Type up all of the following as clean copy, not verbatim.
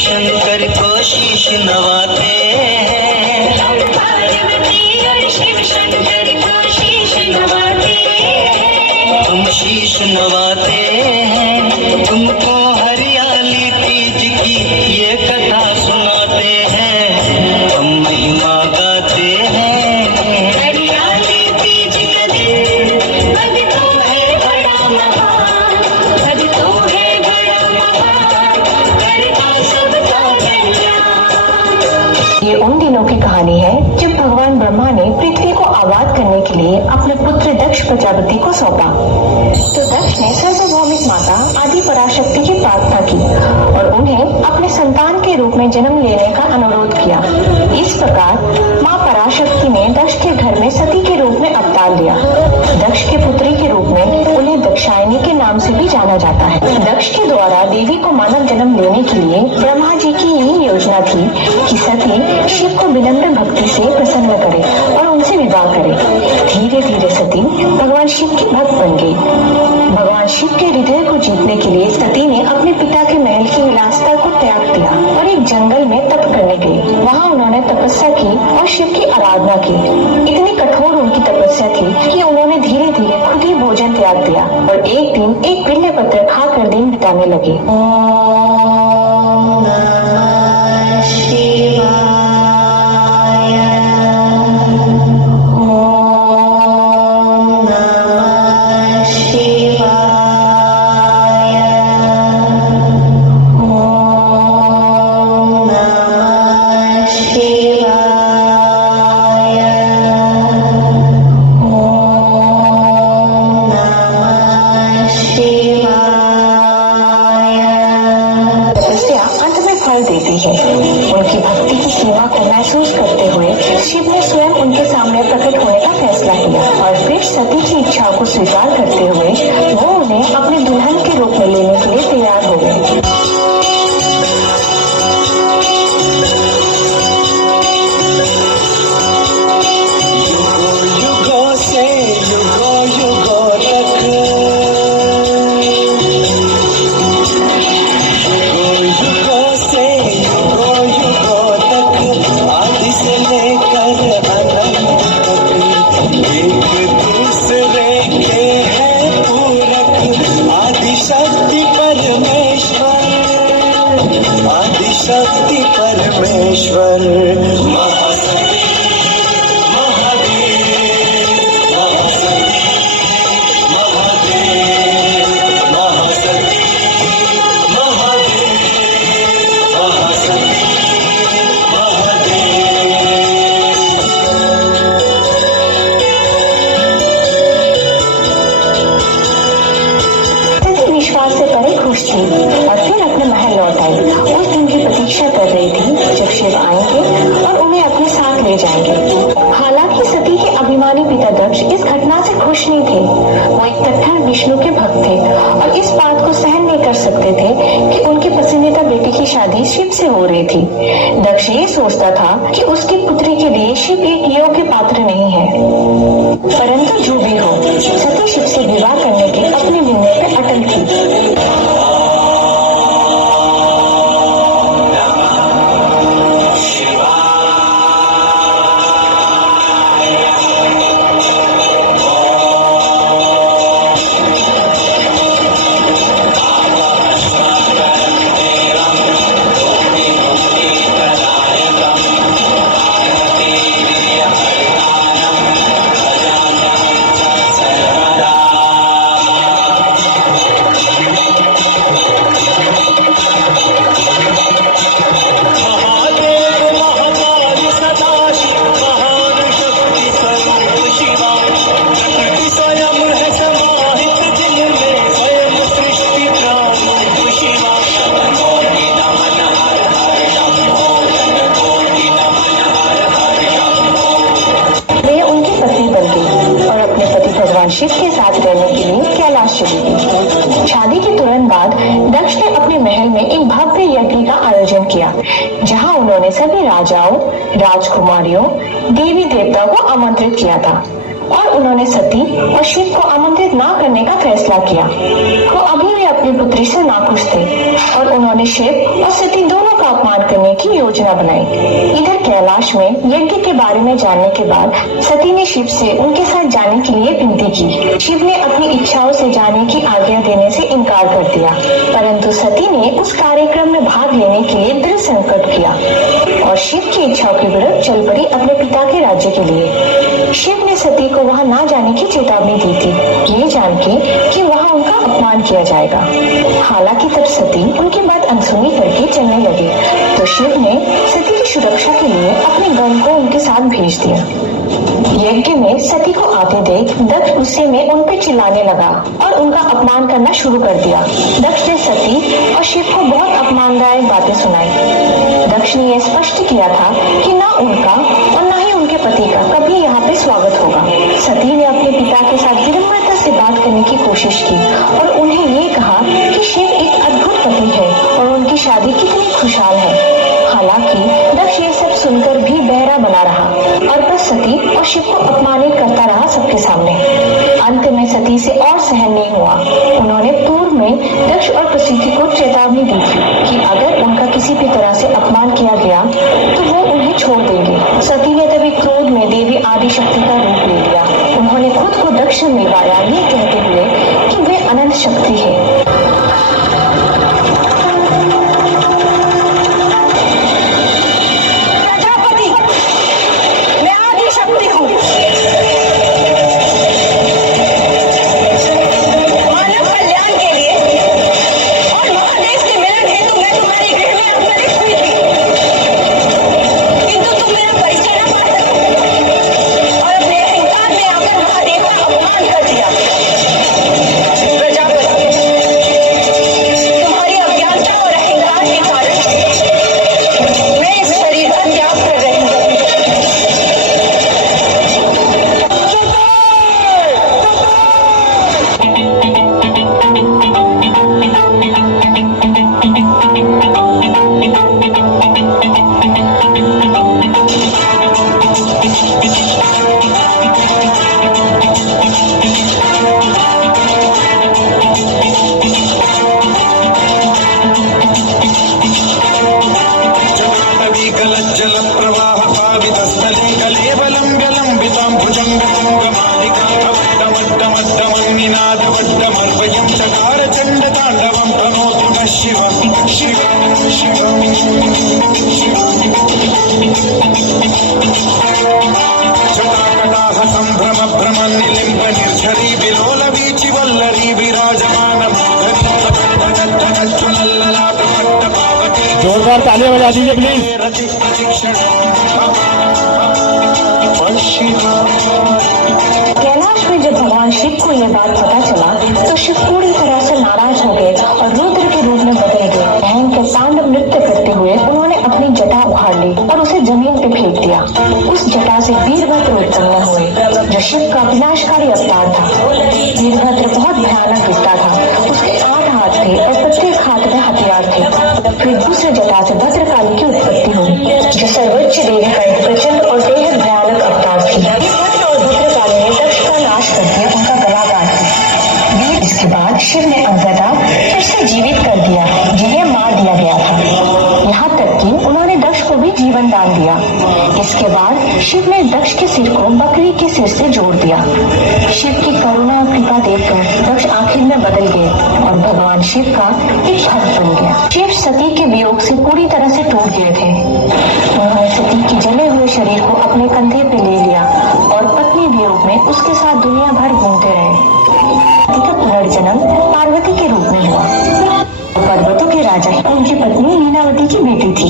शंकर को शीश नवाते हैं। हम पार्वती और शिव शंकर को शीश नवाते हैं। हम शीश नवाते हैं, तुमको हरियाली तीज की ये कथा सुनाते हैं। हम महिमा गाते हैं, हरियाली तीज का दिन, पद तो है बड़ा महान, पद तो है बड़ा महान, करता सबका कल्याण। ये उन दिनों की कहानी है जब भगवान ब्रह्मा ने पृथ्वी को आबाद करने के लिए अपने पुत्र दक्ष प्रजापति को सौंपा। तो दक्ष ने सार्वभौमिक माता आदि पराशक्ति की प्रार्थना की और उन्हें अपने संतान के रूप में जन्म लेने का अनुरोध किया। इस प्रकार माँ पराशक्ति ने दक्ष के घर में सती के रूप में अवतार लिया। दक्ष के पुत्री के रूप में उन्हें दक्षायनी के नाम से भी जाना जाता है। दक्ष के द्वारा देवी को मानव जन्म लेने के लिए ब्रह्मा जी की यही योजना थी कि सती शिव को विनम्र भक्ति से प्रसन्न करे और उनसे विवाह करे। धीरे धीरे सती भगवान शिव की भक्त बन गई। भगवान शिव के हृदय को जीतने के लिए सती ने अपने पिता के महल की विलासिता को त्याग दिया और एक जंगल में तप करने गई। वहाँ उन्होंने तपस्या की और शिव की आराधना की। इतनी कठोर उनकी तपस्या थी कि उन्होंने धीरे धीरे खुद ही भोजन त्याग दिया और एक दिन एक बिल्व पत्र खाकर दिन बिताने लगे। देती है। उनकी भक्ति की सीमा को महसूस करते हुए शिव ने स्वयं उनके सामने प्रकट होने का फैसला किया और फिर सती की इच्छा को स्वीकार करते हुए वो उन्हें अपने दुल्हन के रूप में लेने के लिए तैयार हो गए। शक्ति परमेश्वर महाशक्ति महादेव महाशक्ति महादेव महाशक्ति महादेव महाशक्ति सती विश्वास से परे खुश थी और फिर अपने महल लौट आई। उस दिन की प्रतीक्षा कर रही थी जब शिव आएंगे और उन्हें अपने साथ ले जाएंगे। हालांकि सती के अभिमानी पिता दक्ष इस घटना से खुश नहीं थे। वो एक कट्टर विष्णु के भक्त थे और इस बात को सहन नहीं कर सकते थे कि उनकी पसंदीदा बेटी की शादी शिव से हो रही थी। दक्ष ये सोचता था कि उसकी पुत्री के लिए शिव एक योग्य पात्र नहीं है। परंतु जो भी हो, सती शिव से विवाह करने के अपने निर्णय पर अटल थी। शिव के साथ रहने के लिए कैलाश चली गई। शादी के तुरंत बाद दक्ष ने अपने महल में एक भव्य यज्ञ का आयोजन किया, जहां उन्होंने सभी राजाओं, राजकुमारियों, देवी देवताओं को आमंत्रित किया था। और उन्होंने सती और शिव को आमंत्रित ना करने का फैसला किया। वो अभी भी अपनी पुत्री से नाखुश थे और उन्होंने शिव और सती दोनों का अपमान करने की योजना बनाई। इधर कैलाश में यज्ञ के बारे में जानने के बाद सती ने शिव से उनके साथ जाने के लिए विनती की। शिव ने अपनी इच्छाओं से जाने की आज्ञा देने से इनकार कर दिया, परंतु सती ने उस कार्यक्रम में भाग लेने के लिए दृढ़ संकल्प किया और शिव की इच्छाओं के विरुद्ध चल पड़ी अपने पिता के राज्य के लिए। शिव ने सती को वहां ना जाने की चेतावनी दी थी, ये जान के कि वहां उनका अपमान किया जाएगा। हालांकि तब सती उनकी बात अनसुनी करके चलने लगे, तो शिव ने सती की सुरक्षा के लिए अपने गण को उनके साथ भेज दिया। यज्ञ में सती को आते देख दक्ष गुस्से में उन पर चिल्लाने लगा और उनका अपमान करना शुरू कर दिया। दक्ष ने सती और शिव को बहुत अपमानदायक बातें सुनाई। दक्ष ने यह स्पष्ट किया था कि ना उनका और ना ही उनके पति का कभी यहाँ पे स्वागत होगा। सती ने अपने पिता के साथ विनम्रता से बात करने की कोशिश की और उन्हें ये कहा कि शिव एक अद्भुत पति है और उनकी शादी कितनी खुशहाल है। हालांकि दक्ष ये सब सुनकर भी बहरा बना रहा और बस सती और शिव को अपमानित करता रहा सबके सामने। अंत में सती से और सहन नहीं हुआ। उन्होंने पूर्व में दक्ष और प्रसूति को चेतावनी दी थी कि अगर उनका किसी भी तरह से अपमान किया गया तो वो उन्हें छोड़ देंगे। सती ने तभी क्रोध में देवी आदि शक्ति का रूप ले लिया। उन्होंने खुद को दक्ष से मिलवाया, ये कहते हुए कि वे अनंत शक्ति है। जोरदार तालियां बजा दीजिए प्लीज। कैलाश में जब भगवान शिव को यह बात पता चला तो शिव पूरी तरह से नाराज हो गए और रुद्र के रूप में बदल गए। भयंकर तांडव नृत्य करते हुए उन्होंने अपनी जटा उखाड़ ली और उसे जमीन पे फेंक दिया। उस जटा से वीरभद्र उत्पन्न हुए, जो शिव का विनाशकारी अवतार था। वीरभद्र बहुत भयानक दिखता था। उसके 8 हाथ थे और प्रत्येक हाथ में हथियार थे। फिर दूसरे जटा से भद्रकाली की उत्पत्ति हुई, जो सर्वोच्च देवी का एक प्रचंड और बेहद भयानक अवतार थी। वीरभद्र और भद्रकाली ने दक्ष का नाश करके उनका गला काट दिया। इसके बाद शिव ने अंगदा फिर से जीवित कर दिया, जिन्हें मार दिया गया था। यहाँ तक कि उन्होंने दक्ष को भी जीवन दान दिया। इसके बाद शिव ने दक्ष के सिर को बकरी के सिर से जोड़ दिया। शिव की करुणा और कृपा देखकर दक्ष आखिर में बदल गए और भगवान शिव का एक भक्त बन गया। शिव सती के वियोग से पूरी तरह से टूट गए थे। उन्होंने सती के जले हुए शरीर को अपने कंधे पे ले लिया और पत्नी वियोग में उसके साथ दुनिया भर घूमते रहे। सती का पुनर्जन्म पार्वती के रूप में हुआ। पर्वतों के राजा उनकी पत्नी लीलावती की बेटी थी।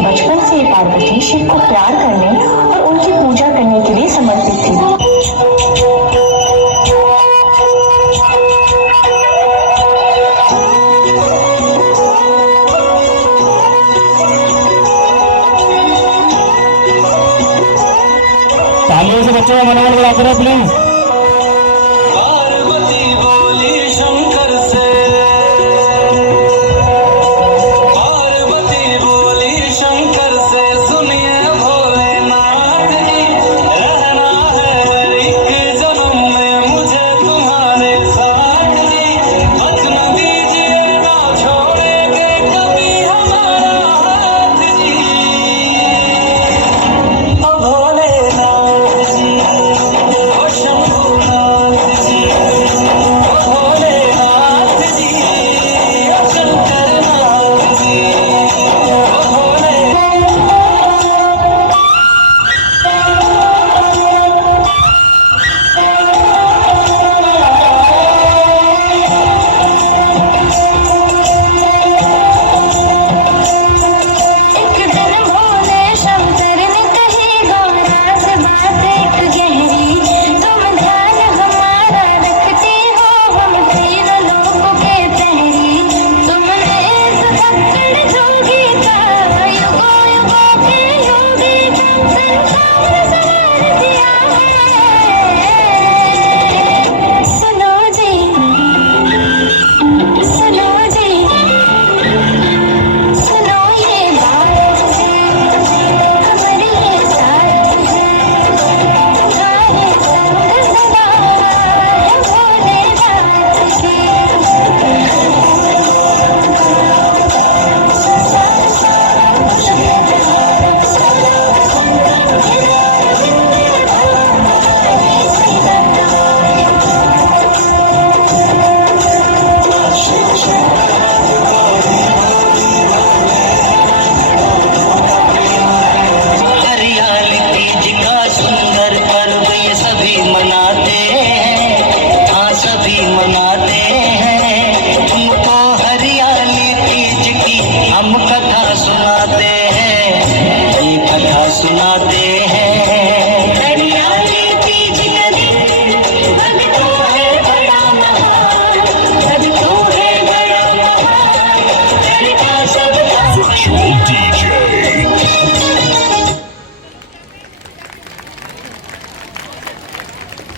बचपन से पार्वती शिव को प्यार करने और उनकी पूजा करने के लिए समर्पित थी। तालियों से बच्चों का मनोबल बढ़ाते रहे प्लीज।